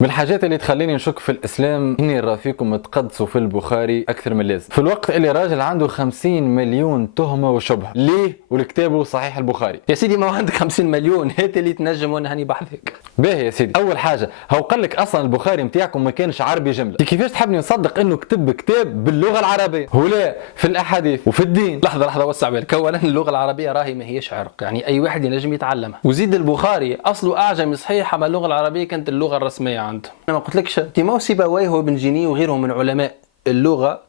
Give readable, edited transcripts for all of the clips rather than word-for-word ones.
من الحاجات اللي تخليني نشك في الاسلام اني نرى فيكم تقدسوا في البخاري اكثر من اللازم، في الوقت اللي راجل عنده 50 مليون تهمه وشبهه ليه ولكتابه صحيح البخاري. يا سيدي ما هو عندك 50 مليون هات اللي تنجم وانا هاني بحثك. باهي يا سيدي، اول حاجه هو قال لك اصلا البخاري نتاعكم ما كانش عربي جمله، كيفاش تحبني نصدق انه كتب كتاب باللغه العربيه؟ هو لا في الاحاديث وفي الدين. لحظه وسع بالك، اولا اللغه العربيه راهي ما هيش عرق، يعني اي واحد ينجم يتعلمها، وزيد البخاري اصله اعجمي صحيح، اما اللغه العربيه كانت اللغه الرسميه عنده. انا ما قلتلكش تيمو سيبويه وابن جيني وغيرهم من علماء اللغه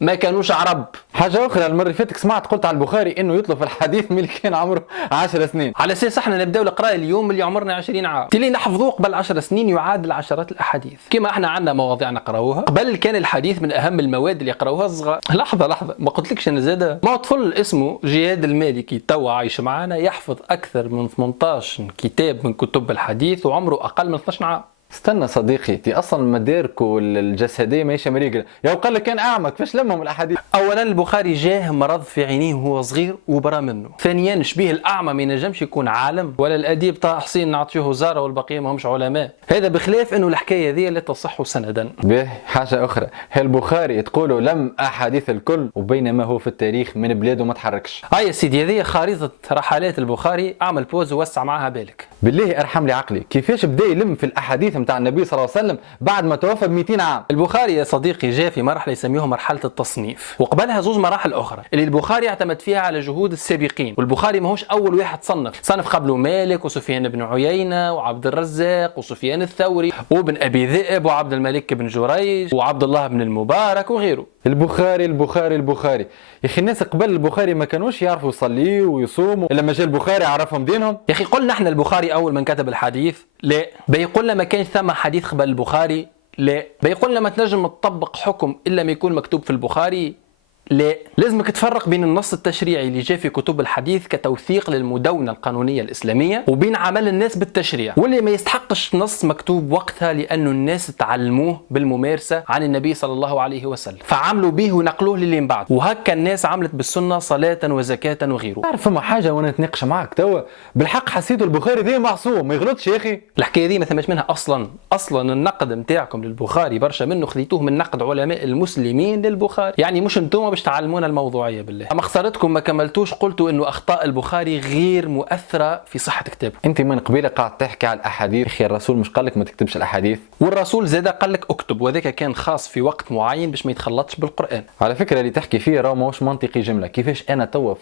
ما كانوش عرب. حاجه اخرى، المره اللي فاتك سمعت قلت على البخاري انه يطلب في الحديث من اللي كان عمره 10 سنين، على اساس احنا نبداو القراءه اليوم اللي عمرنا 20 عام، تلي نحفظوه قبل 10 سنين يعادل عشرات الاحاديث. كما احنا عندنا مواضيع نقراوها، قبل كان الحديث من اهم المواد اللي يقراوها الصغار. لحظه ما قلتلكش انا زاده ما طفل اسمه جهاد المالكي توا عايش معانا يحفظ اكثر من 18 كتاب من كتب الحديث وعمره اقل من 12 عام. استنى صديقي، تي اصلا مداركه الجسديه ماهيش مريقله، يا قال لك كان اعمى كيفاش لمهم الاحاديث؟ اولا البخاري جاه مرض في عينيه وهو صغير وبرا منه، ثانيا شبيه الاعمى ما ينجمش يكون عالم، ولا الاديب طه حسين نعطيه زاره والبقيه ما همش علماء، هذا بخلاف انه الحكايه ذي لا تصح سندا. به حاجه اخرى، البخاري تقولوا لم احاديث الكل وبينما هو في التاريخ من بلاده ما تحركش. يا سيدي هذه خريطه رحلات البخاري، اعمل بوز ووسع معها بالك. بالله ارحم لي عقلي، كيفاش بدا يلم في الاحاديث نتاع النبي صلى الله عليه وسلم بعد ما توفى ب 200 عام؟ البخاري يا صديقي جاء في مرحله يسميوها مرحله التصنيف، وقبلها زوج مراحل اخرى اللي البخاري اعتمد فيها على جهود السابقين، والبخاري ماهوش اول واحد صنف قبله مالك وسفيان بن عيينه وعبد الرزاق وسفيان الثوري وابن ابي ذئب وعبد الملك بن جريج وعبد الله بن المبارك وغيره. البخاري يا اخي، الناس قبل البخاري ما كانوش يعرفوا يصليوا ويصوموا الا لما جاء البخاري عرفهم دينهم. يا اخي قلنا احنا البخاري اول من كتب الحديث؟ لا. بيقولنا ما كانش ثم حديث قبل البخاري؟ لا. بيقولنا ما تنجم تطبق حكم الا ما يكون مكتوب في البخاري؟ لا. لازمك تفرق بين النص التشريعي اللي جاء في كتب الحديث كتوثيق للمدونة القانونية الإسلامية وبين عمل الناس بالتشريع، واللي ما يستحقش نص مكتوب وقتها لأنه الناس تعلموه بالممارسة عن النبي صلى الله عليه وسلم فعملوا به ونقلوه للي من بعد، وهكا الناس عملت بالسنة صلاة وزكاة وغيره. تعرف فما حاجة وانا نتناقش معك توا بالحق حسيته البخاري ذي معصوم ما يغلطش يا اخي. الحكاية دي ما ثماش منها أصلا النقد نتاعكم للبخاري برشا منه خذيتوه من نقد علماء المسلمين للبخاري، يعني مش انتم باش تعلمونا الموضوعيه بالله. اما خسارتكم ما كملتوش قلتوا انه اخطاء البخاري غير مؤثره في صحه كتابه. انت من قبيله قاعد تحكي على الاحاديث، اخي الرسول مش قال لك ما تكتبش الاحاديث؟ والرسول زاد قال لك اكتب، وذاك كان خاص في وقت معين باش ما يتخلطش بالقران. على فكره اللي تحكي فيه راه ماهوش منطقي جمله، كيفاش انا توا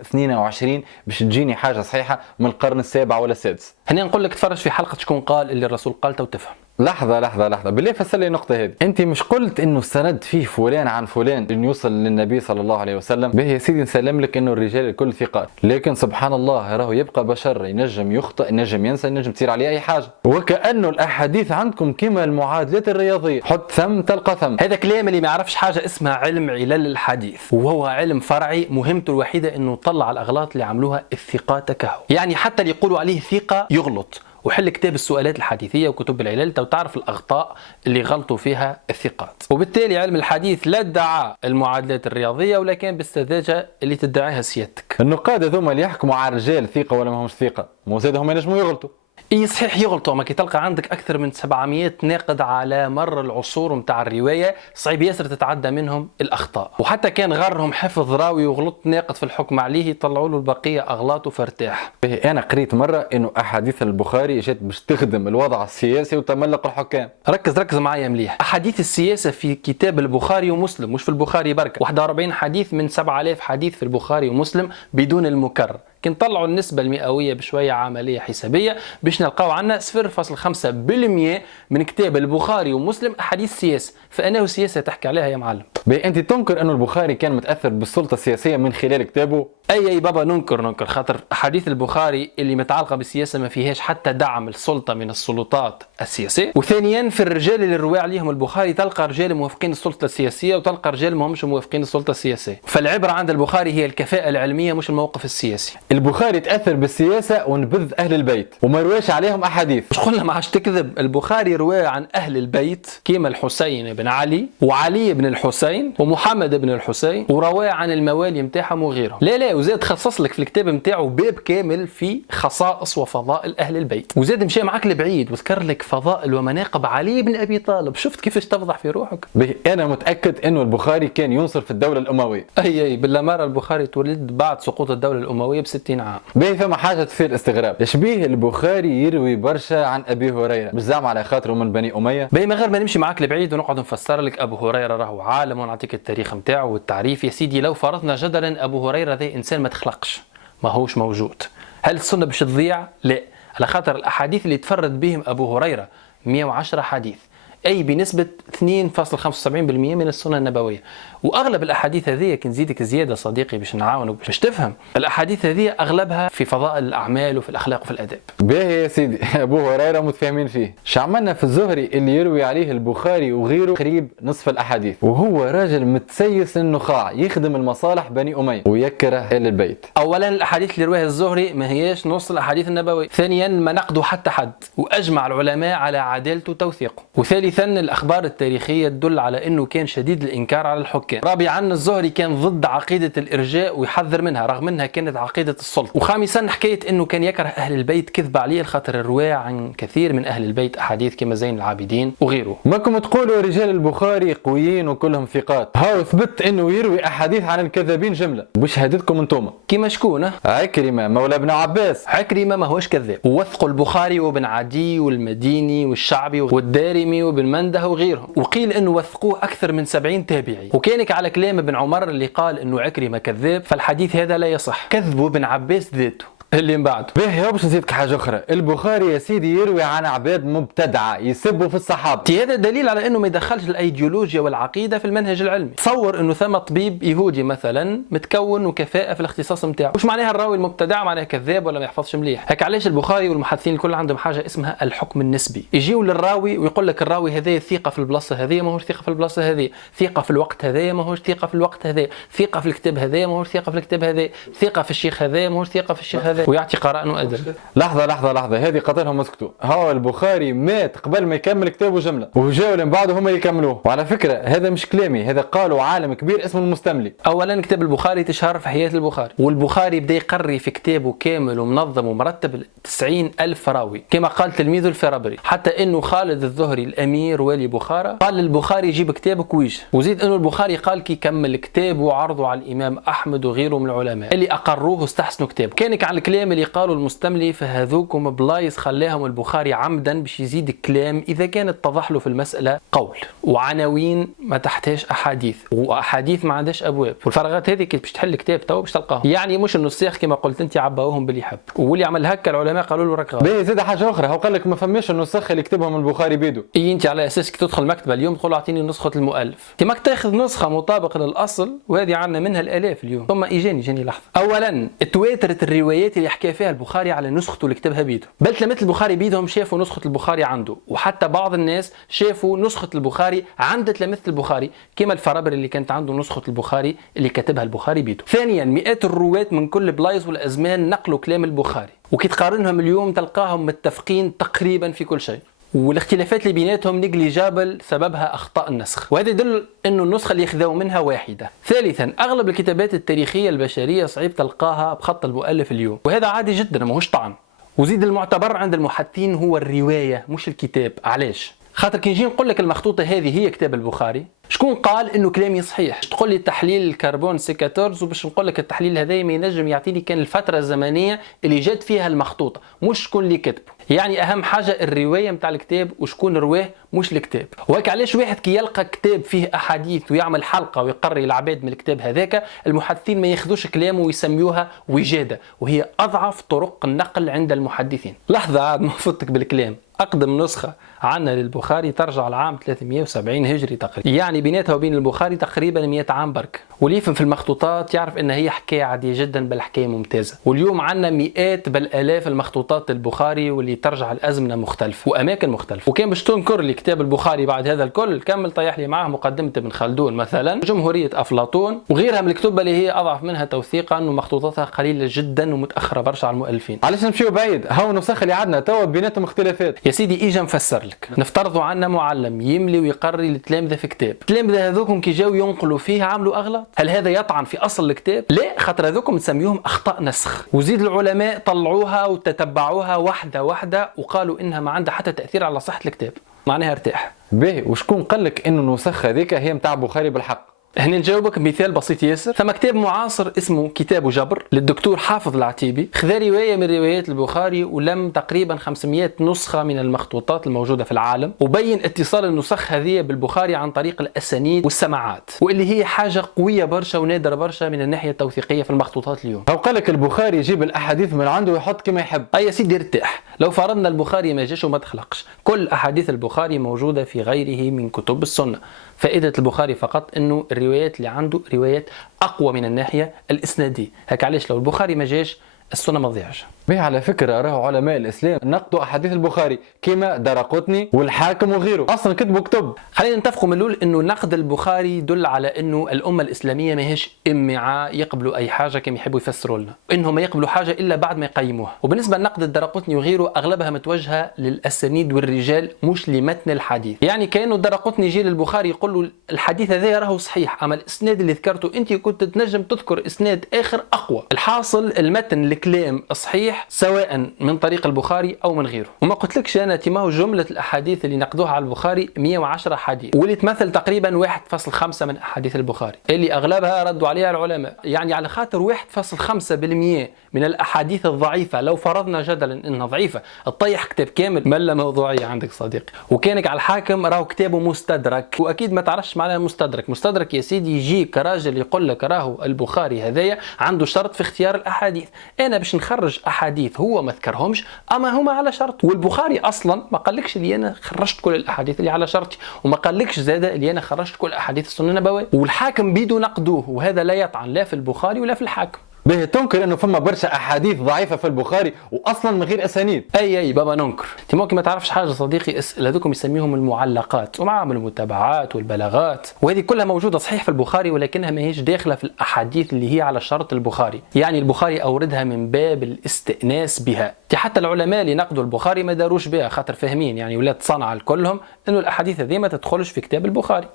22 باش تجيني حاجه صحيحه من القرن السابع ولا السادس؟ هني نقول لك تفرج في حلقه شكون قال اللي الرسول قالته وتفهم. لحظة بالله فسر لي النقطة هذه، أنت مش قلت إنه السند فيه فلان عن فلان إنه يوصل للنبي صلى الله عليه وسلم؟ به يا سيدي نسلم لك إنه الرجال الكل ثقات، لكن سبحان الله راهو يبقى بشر، ينجم يخطئ، ينجم ينسى، ينجم تصير عليه أي حاجة، وكأنه الأحاديث عندكم كما المعادلات الرياضية، حط ثم تلقى ثم. هذا كلام اللي ما يعرفش حاجة اسمها علم علل الحديث، وهو علم فرعي مهمته الوحيدة إنه يطلع الأغلاط اللي عملوها الثقات كهو، يعني حتى اللي يقولوا عليه ثقة يغلط، وحل كتاب السؤالات الحديثية وكتب العلل وتعرف الأخطاء اللي غلطوا فيها الثقات. وبالتالي علم الحديث لا ادعى المعادلات الرياضية ولا كان بالسذاجة اللي تدعيها سيادتك. النقاد هذوما اللي يحكموا على الرجال ثقة ولا ما همش ثقة، مو زاد هم ينجموا يغلطوا. اي صحيح يغلطوا، ما كي تلقى عندك اكثر من 700 ناقد على مر العصور نتاع الروايه صعيب ياسر تتعدى منهم الاخطاء، وحتى كان غرهم حفظ راوي وغلط ناقد في الحكم عليه يطلعوا له البقيه اغلاطه فارتاح. انا قريت مره انه احاديث البخاري جات باش تخدم الوضع السياسي وتملق الحكام. ركز معايا مليح، احاديث السياسه في كتاب البخاري ومسلم، مش في البخاري بركه، 41 حديث من 7000 حديث في البخاري ومسلم بدون المكرر. كي نطلعوا النسبة المئوية بشوية عملية حسابية باش نلقاو عنا 0.5% من كتاب البخاري ومسلم أحاديث سياسة، فأنا السياسة تحكي عليها يا معلم. أنت تنكر أنه البخاري كان متأثر بالسلطة السياسية من خلال كتابه؟ أي بابا ننكر خاطر أحاديث البخاري اللي متعلقة بالسياسة ما فيهاش حتى دعم السلطة من السلطات السياسية، وثانيا في الرجال اللي روى عليهم البخاري تلقى رجال موافقين السلطة السياسية وتلقى رجال ما همش موافقين السلطة السياسية، فالعبرة عند البخاري هي الكفاءة العلمية مش الموقف السياسي. البخاري تاثر بالسياسه ونبذ اهل البيت وما رواش عليهم احاديث. مش قلنا ما عادش تكذب، البخاري رواه عن اهل البيت كيما الحسين بن علي وعلي بن الحسين ومحمد بن الحسين، ورواه عن الموالي نتاعهم وغيرهم. لا وزاد خصص لك في الكتاب نتاعو باب كامل في خصائص وفضائل اهل البيت، وزاد مشى معك لبعيد وذكر لك فضائل ومناقب علي بن ابي طالب. شفت كيفاش تفضح في روحك؟ انا متاكد انه البخاري كان ينصر في الدوله الامويه. اي بالاماره البخاري تولد بعد سقوط الدوله الامويه ب60 عام. باهي فما حاجه تصير استغراب، شبيه البخاري يروي برشا عن ابي هريره، مش زعما على خاطره من بني اميه؟ باهي من غير ما نمشي معاك لبعيد ونقعد نفسر لك ابو هريره راهو عالم ونعطيك التاريخ نتاعو والتعريف. يا سيدي لو فرضنا جدلا ابو هريره ذا انسان ما تخلقش، ما هوش موجود، هل السنه باش تضيع؟ لا، على خاطر الاحاديث اللي تفرد بهم ابو هريره 110 حديث، اي بنسبه 2.75% من السنه النبويه. واغلب الاحاديث هذه كي نزيدك زياده صديقي باش نعاونك باش تفهم، الاحاديث هذه اغلبها في فضائل الاعمال وفي الاخلاق وفي الاداب. باهي يا سيدي ابو هريره متفاهمين فيه، شعملنا في الزهري اللي يروي عليه البخاري وغيره قريب نصف الاحاديث، وهو راجل متسيس النخاع يخدم المصالح بني اميه ويكره اهل البيت. اولا الاحاديث اللي رواها الزهري ما هياش نص الاحاديث النبويه، ثانيا ما نقده حتى حد، واجمع العلماء على عدالته وتوثيقه، وثالثا الاخبار التاريخيه تدل على انه كان شديد الانكار على الحكام، رابعا الزهري كان ضد عقيده الارجاء ويحذر منها رغم انها كانت عقيده السلطه، وخامسا حكايه انه كان يكره اهل البيت كذب عليه الخاطر الروايه عن كثير من اهل البيت احاديث كما زين العابدين وغيره. ماكم تقولوا رجال البخاري قويين وكلهم ثقات، هاو ثبت انه يروي احاديث عن الكذابين جمله، بشهادتكم انتم. كيما شكون؟ عكرمه مولى ابن عباس. عكرمه ما هوش كذاب، ووثقوا البخاري وابن عدي والمديني والشعبي والدارمي وابن منده وغيرهم، وقيل انه وثقوه اكثر من 70 تابعي. وكانك على كلام ابن عمر اللي قال انه عكرمه كذاب، فالحديث هذا لا يصح، كذبوا ابن عباس ذاته اللي من بعده. باهي باش نزيدك حاجه اخرى، البخاري يا سيدي يروي عن عباد مبتدعه يسبوا في الصحابه. هذا دليل على انه ما يدخلش الايديولوجيا والعقيده في المنهج العلمي. تصور انه ثم طبيب يهودي مثلا متكون وكفاءه في الاختصاص نتاعو، وش معناها الراوي المبتدع؟ معناها كذاب ولا ما يحفظش مليح. هيك علاش البخاري والمحدثين الكل عندهم حاجه اسمها الحكم النسبي، يجيوا للراوي ويقول لك الراوي هذا ثقه في البلاصه هذه ما هوش ثقه في البلاصه هذه، ثقه في الوقت هذا ما هوش ثقه في الوقت هذا، ثقه في الكتاب هذا ما هوش ثقه في الكتاب هذا، ثقه في الشيخ هذا ما هوش ثقه في الشيخ هذا، ويعطي قراء أدر. لحظة هذه قتلهم مسكتوا، هو البخاري مات قبل ما يكمل كتابه جملة، وجاوا اللي من بعده هم يكملوه. وعلى فكرة هذا مش كلامي، هذا قالوا عالم كبير اسمه المستملي. أولا كتاب البخاري تشهر في حياة البخاري، والبخاري بدا يقري في كتابه كامل ومنظم ومرتب 90,000 راوي كما قال تلميذه الفرابري، حتى إنه خالد الزهري الأمير والي بخارى قال للبخاري يجيب كتابك ويجي، وزيد إنه البخاري قال كي يكمل كتابه وعرضه على الإمام أحمد وغيره من العلماء اللي أقروه واستحسنوا كتابه. كانك على الكلام اللي قالوا المستملي فهذوكم بلايص خلاهم البخاري عمدا باش يزيد الكلام اذا كان اتضح له في المساله قول وعناوين ما تحتاج احاديث، واحاديث ما عندهاش ابواب، والفراغات هذه كي باش تحل كتاب تو باش تلقاهم. يعني مش النساخ كما قلت انت عباوهم باللي يحب، واللي عمل هكا العلماء قالوا له راك غلط. باهي زاد حاجه اخرى، هو قال لك ما فماش النسخ اللي كتبهم البخاري بيدو. اي انت على اساس كي تدخل المكتبه اليوم تقول اعطيني نسخه المؤلف، انت ماك تاخذ نسخه مطابقه للاصل، وهذه عندنا منها الالاف اليوم. ثم اجاني لحظه، اولا تواترت الروايات اللي حكى فيها البخاري على نسخته اللي كتبها بيده، بل تلاميذ البخاري بيدهم شافوا نسخه البخاري عنده، وحتى بعض الناس شافوا نسخه البخاري عند تلاميذ البخاري كما الفرابري اللي كانت عنده نسخه البخاري اللي كتبها البخاري بيده. ثانيا مئات الرواة من كل بلايص والازمان نقلوا كلام البخاري، وكي تقارنهم اليوم تلقاهم متفقين تقريبا في كل شيء، والاختلافات اللي بيناتهم نيجليجابل سببها اخطاء النسخ، وهذا يدل انه النسخه اللي ياخذوا منها واحده. ثالثا اغلب الكتابات التاريخيه البشريه صعيب تلقاها بخط المؤلف اليوم، وهذا عادي جدا ماهوش طعن. وزيد المعتبر عند المحدثين هو الروايه مش الكتاب. علاش؟ خاطر كي نجي نقول لك المخطوطه هذه هي كتاب البخاري، شكون قال انه كلامي صحيح؟ تقول لي تحليل الكربون سي 14 وباش نقول لك التحليل هذا ما ينجم يعطيني كان الفتره الزمنيه اللي جات فيها المخطوطه، مش شكون اللي كتبه. يعني اهم حاجه الروايه نتاع الكتاب وشكون رواه مش الكتاب. وهيك علاش واحد كي يلقى كتاب فيه احاديث ويعمل حلقه ويقري العباد من الكتاب هذاك، المحدثين ما ياخذوش كلامه ويسميوها وجاده، وهي اضعف طرق النقل عند المحدثين. لحظه عاد ما فوتك بالكلام، اقدم نسخه عنا للبخاري ترجع لعام 370 هجري تقريبا، يعني بيناتها وبين البخاري تقريبا 100 عام برك. واللي يفهم في المخطوطات يعرف ان هي حكايه عاديه جدا بل حكايه ممتازه. واليوم عنا مئات بل الاف المخطوطات البخاري واللي ترجع لازمنه مختلفه واماكن مختلفه. وكان باش تنكر لي كتاب البخاري بعد هذا الكل؟ كمل طيح لي معاه مقدمة ابن خلدون مثلا، جمهورية أفلاطون وغيرها من الكتب اللي هي أضعف منها توثيقا ومخطوطاتها قليلة جدا ومتأخرة برشا على المؤلفين. علاش نمشيو بعيد؟ هاو نسخ اللي عندنا توا بيناتهم اختلافات. يا سيدي إجا نفسر لك. نفترضوا عنا معلم يملي ويقري التلامذة في كتاب، التلامذة هذوكم كي جاو ينقلوا فيه عملوا أغلاط، هل هذا يطعن في أصل الكتاب؟ لا، خاطر هذوكم تسميهم أخطاء نسخ، وزيد العلماء طلعوها وتتبعوها واحدة واحدة وقالوا إنها ما عندها حتى تأثير على صحة الكتاب، معناها ارتاح. باهي، وشكون قال لك انه النسخ هذيك هي متاع البخاري بالحق؟ هنا نجاوبك بمثال بسيط ياسر. ثم كتاب معاصر اسمه كتاب جبر للدكتور حافظ العتيبي، خذا رواية من روايات البخاري ولم تقريبا 500 نسخة من المخطوطات الموجودة في العالم، وبين اتصال النسخ هذه بالبخاري عن طريق الأسانيد والسماعات، واللي هي حاجة قوية برشا ونادرة برشا من الناحية التوثيقية في المخطوطات اليوم. أو قال لك البخاري يجيب الأحاديث من عنده ويحط كما يحب. أي يا سيدي ارتاح، لو فرضنا البخاري ما جاش وما تخلقش، كل أحاديث البخاري موجودة في غيره من كتب السنة. فائدة البخاري فقط انه الروايات اللي عنده روايات اقوى من الناحية الاسنادية، هيك علاش لو البخاري ما جاش السنة ما تضيعش. به على فكرة راهو علماء الإسلام نقدوا أحاديث البخاري كما دارقطني والحاكم وغيره، أصلا كتبوا كتب. خلينا نتفقوا من الأول إنه نقد البخاري يدل على إنه الأمة الإسلامية ماهيش إمعاء يقبلوا أي حاجة كما يحبوا يفسروا لنا، إنهم ما يقبلوا حاجة إلا بعد ما يقيموها. وبالنسبة لنقد الدارقطني وغيره أغلبها متوجهة للأسانيد والرجال مش لمتن الحديث، يعني كأنه الدارقطني يجي للبخاري يقول له الحديث هذا راهو صحيح، أما الإسناد اللي ذكرته أنت كنت تنجم تذكر إسناد آخر أقوى. الحاصل المتن الكلام صحيح سواء من طريق البخاري او من غيره. وما قلت لكش انا تيماو جمله الاحاديث اللي نقدوها على البخاري 110 حديث، واللي تمثل تقريبا 1.5 من احاديث البخاري، اللي اغلبها ردوا عليها العلماء. يعني على خاطر 1.5% من الاحاديث الضعيفه، لو فرضنا جدلا انها ضعيفه تطيح كتاب كامل، ملا موضوعيه عندك صديقي. وكانك على الحاكم راهو كتابه مستدرك، واكيد ما تعرفش معناها مستدرك. مستدرك يا سيدي يجيك راجل يقول لك راهو البخاري هذايا عنده شرط في اختيار الاحاديث، انا باش نخرج احاديث هو ما ذكرهمش اما هما على شرط، والبخاري اصلا ما قالكش اللي انا خرجت كل الاحاديث اللي على شرطي، وما قالكش زاده اللي انا خرجت كل احاديث السنه النبويه. والحاكم بيدو نقدوه، وهذا لا يطعن لا في البخاري ولا في الحاكم. به تنكر انه فما برشا احاديث ضعيفه في البخاري واصلا من غير اسانيد. اي بابا ننكر. انت ممكن ما تعرفش حاجه صديقي، اسال هذوكم يسميهم المعلقات ومعهم المتابعات والبلاغات، وهذه كلها موجوده صحيح في البخاري ولكنها ما هيش داخله في الاحاديث اللي هي على شرط البخاري، يعني البخاري اوردها من باب الاستئناس بها. حتى العلماء اللي نقدوا البخاري ما داروش بها، خاطر فاهمين يعني ولاد صنعاء كلهم انه الاحاديث هذه ما تدخلش في كتاب البخاري.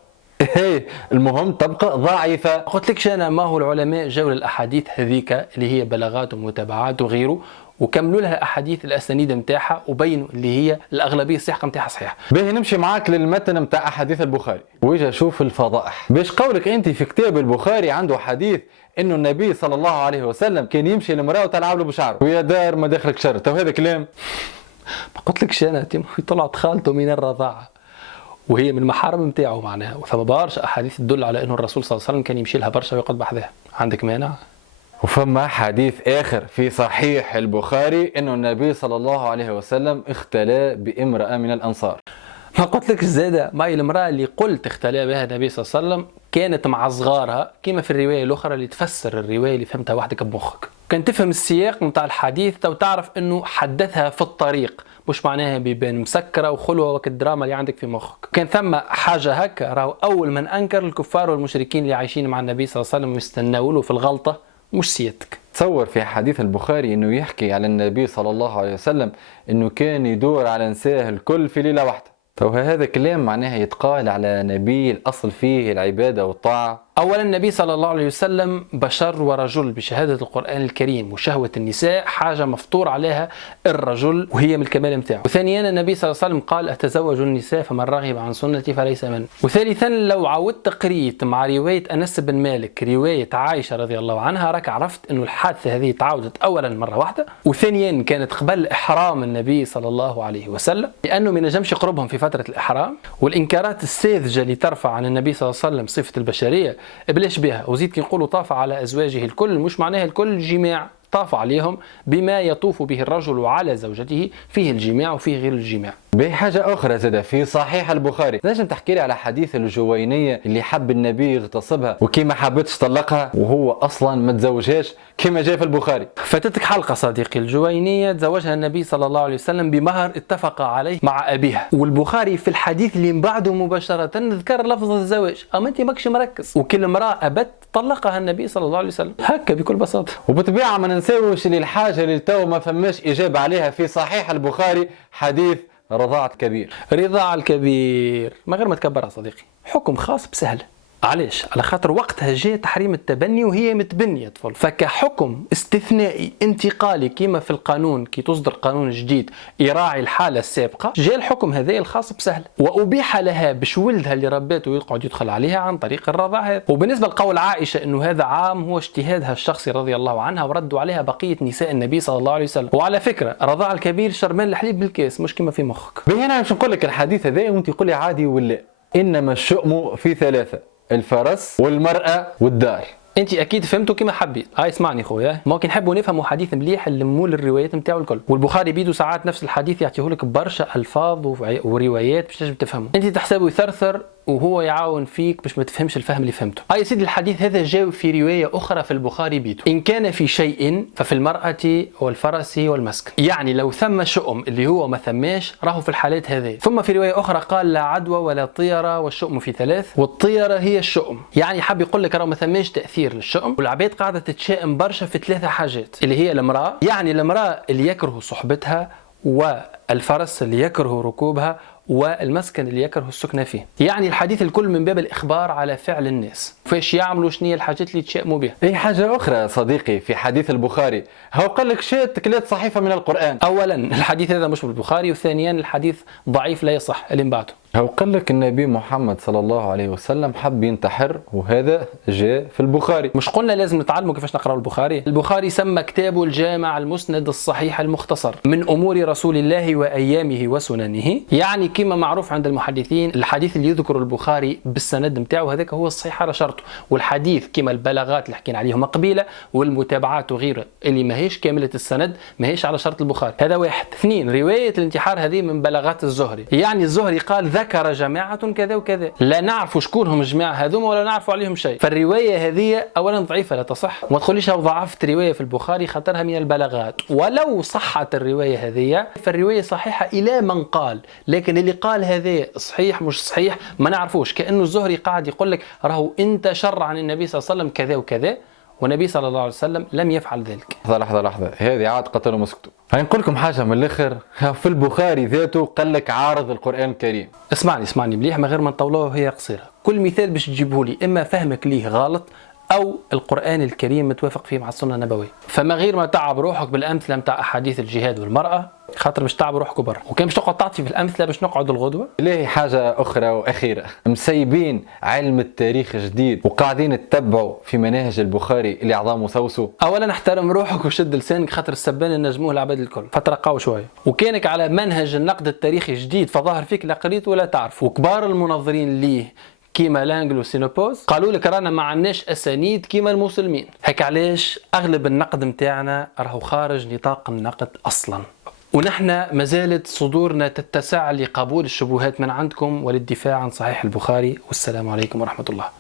المهم تبقى ضعيفة. قلت لكش انا ما هو العلماء جاوا الاحاديث هذيك اللي هي بلاغات ومتابعات وغيره وكملوا لها احاديث الاسانيد نتاعها وبينوا اللي هي الاغلبيه الصحه نتاعها صحيحه. باهي نمشي معاك للمتن نتاع احاديث البخاري ويجي اشوف الفضائح. باش قولك انت في كتاب البخاري عنده حديث انه النبي صلى الله عليه وسلم كان يمشي لمراه وتلعب له بشعره ويا دار ما دخلك شر، تو هذا كلام؟ ما قلت لكش انا طلعت خالته من الرضاعه وهي من المحارم نتاعو معناها، فما برشا احاديث تدل على انه الرسول صلى الله عليه وسلم كان يمشي لها برشا ويقعد بحذاها. عندك مانع؟ وفما حديث آخر في صحيح البخاري إنه النبي صلى الله عليه وسلم اختلى بامرأة من الأنصار. ما قلت لك زادة ماي المرأة اللي قلت اختلى بها النبي صلى الله عليه وسلم كانت مع صغارها كما في الرواية الأخرى اللي تفسر الرواية اللي فهمتها وحدك بمخك. كان تفهم السياق نتاع الحديث تو تعرف إنه حدثها في الطريق، مش معناها بيبان مسكرة وخلوة وقت الدراما اللي عندك في مخك. كان ثم حاجة هكا راهو أول من أنكر الكفار والمشركين اللي عايشين مع النبي صلى الله عليه وسلم ويستناوا له في الغلطة مش سيادتك. تصور في حديث البخاري انه يحكي على النبي صلى الله عليه وسلم انه كان يدور على نساء الكل في ليلة واحدة. تو هذا كلام معناها يتقال على نبي الاصل فيه العبادة والطاعة. اولا النبي صلى الله عليه وسلم بشر ورجل بشهادة القرآن الكريم، وشهوة النساء حاجة مفطور عليها الرجل وهي من الكمال نتاعو. وثانيا النبي صلى الله عليه وسلم قال اتزوج النساء فمن رغب عن سنتي فليس من. وثالثا لو عودت قريت مع رواية انس بن مالك رواية عائشة رضي الله عنها راك عرفت انه الحادثة هذه تعاودت اولا مرة واحدة، وثانيا كانت قبل احرام النبي صلى الله عليه وسلم لانه ما نجمش يقربهم في فترة الاحرام، والانكارات الساذجة اللي ترفع عن النبي صلى الله عليه وسلم صفة البشرية بلاش بها. وزيد كي نقولوا طاف على ازواجه الكل مش معناها الكل جماع، طاف عليهم بما يطوف به الرجل على زوجته، فيه الجماع وفيه غير الجماع. بحاجة أخرى زاد في صحيح البخاري، نجم تحكي لي على حديث الجوينية اللي حب النبي يغتصبها وكيما حبتش طلقها وهو أصلا ما تزوجهاش كما جاء في البخاري؟ فاتتك حلقة صديقي. الجوينية تزوجها النبي صلى الله عليه وسلم بمهر اتفق عليه مع أبيها، والبخاري في الحديث اللي من بعده مباشرة ذكر لفظ الزواج. أما أنت ماكش مركز، وكل امرأة أبت طلقها النبي صلى الله عليه وسلم، هكا بكل بساطة. وبطبيعة ما ننساوش اللي الحاجة اللي تو ما فماش إجابة عليها في صحيح البخاري، حديث رضاعة الكبير. رضاع الكبير ما غير ما تكبرها صديقي، حكم خاص بسهل. علاش؟ على خاطر وقتها جاء تحريم التبني وهي متبنية طفل، فكحكم استثنائي انتقالي كما في القانون كي تصدر قانون جديد يراعي الحالة السابقة، جاء الحكم هذا الخاص بسهل، وأبيح لها باش ولدها اللي رباته ويقعد يدخل عليها عن طريق الرضاع هذا. وبالنسبة لقول عائشة انه هذا عام، هو اجتهادها الشخصي رضي الله عنها، وردوا عليها بقية نساء النبي صلى الله عليه وسلم. وعلى فكرة رضاع الكبير شربان الحليب بالكاس، مش كما في مخك. هنا باش نقول لك الحديث هذا وانت تقول لي عادي ولا؟ انما الشؤم في ثلاثة: الفرس والمرأة والدار. انت اكيد فهمتوا كما حبيت. اسمعني خويا، ممكن نحبوا نفهموا حديث مليح نلموا الروايات نتاعو الكل، والبخاري بيدو ساعات نفس الحديث يعطيهولك برشا الفاظ وروايات باش تنجم تفهموا. انت تحسبه يثرثر وهو يعاون فيك باش ما تفهمش الفهم اللي فهمته. يا سيدي الحديث هذا جاء في رواية أخرى في البخاري بيدو: إن كان في شيء ففي المرأة والفرس والمسك. يعني لو ثم شؤم اللي هو ما ثماش راهو في الحالات هذه. ثم في رواية أخرى قال: لا عدوى ولا طيرة والشؤم في ثلاث، والطيرة هي الشؤم. يعني حاب يقول لك راهو ما ثماش تأثير للشؤم، والعباد قاعدة تتشائم برشا في ثلاثة حاجات، اللي هي المرأة، يعني المرأة اللي يكره صحبتها، والفرس اللي يكره ركوبها، والمسكن اللي يكره السكنة فيه. يعني الحديث الكل من باب الإخبار على فعل الناس، فاش يعملوا شنو الحاجات اللي يتشائموا بها. اي حاجة أخرى صديقي في حديث البخاري، هو قال لك شات كلات صحيفة من القرآن. أولا الحديث هذا مش بالبخاري، وثانيا الحديث ضعيف لا يصح اللي من بعده. هو قال لك النبي محمد صلى الله عليه وسلم حب ينتحر، وهذا جاء في البخاري. مش قلنا لازم نتعلموا كيفاش نقرأ البخاري؟ البخاري سمى كتابه الجامع المسند الصحيح المختصر من أمور رسول الله وأيامه وسننه. يعني كما معروف عند المحدثين الحديث اللي يذكر البخاري بالسند نتاعو هذاك هو الصحيح على شرطه، والحديث كما البلاغات اللي حكينا عليهم قبيله والمتابعات وغيره اللي ماهيش كاملة السند ماهيش على شرط البخاري. هذا واحد. اثنين، رواية الانتحار هذه من بلاغات الزهري، يعني الزهري قال ذكر جماعة كذا وكذا، لا نعرف شكونهم الجماعة هذوما ولا نعرف عليهم شيء. فالرواية هذه أولا ضعيفة لا تصح، وما تقوليش ضعفت رواية في البخاري خاطرها من البلاغات. ولو صحت الرواية هذه فالرواية صحيحة إلى من قال، لكن اللي قال هذا صحيح مش صحيح ما نعرفوش. كأنه الزهري قاعد يقول لك راهو أنت شر عن النبي صلى الله عليه وسلم كذا وكذا، والنبي صلى الله عليه وسلم لم يفعل ذلك. لحظة هذه عاد قتلوا مسكتوا. هنقول لكم حاجة من الآخر، في البخاري ذاته قال لك عارض القرآن الكريم. اسمعني مليح من غير ما نطولوه وهي قصيرة. كل مثال باش تجيبه لي إما فهمك ليه غلط أو القرآن الكريم متوافق فيه مع السنة النبوية. فما غير ما تعب روحك بالأمثلة متاع أحاديث الجهاد والمرأة، خاطر باش تعب روحك برا، وكان باش تقعد تعطي في الأمثلة باش نقعد الغدوة. ليه حاجة أخرى وأخيرة، مسيبين علم التاريخ جديد وقاعدين تتبعوا في مناهج البخاري اللي عظامه سوسو. أولا احترم روحك وشد لسانك، خاطر السبان نجموه العباد الكل، فترقاو شوية. وكانك على منهج النقد التاريخي جديد فظاهر فيك لا قريت ولا تعرف. وكبار المنظرين ليه كيما لانجل وسينوبوز قالوا لك رانا ما عندناش اسانيد كيما المسلمين. هيك علاش اغلب النقد متاعنا راهو خارج نطاق النقد اصلا، ونحن مازالت صدورنا تتسع لقبول الشبهات من عندكم وللدفاع عن صحيح البخاري. والسلام عليكم ورحمة الله.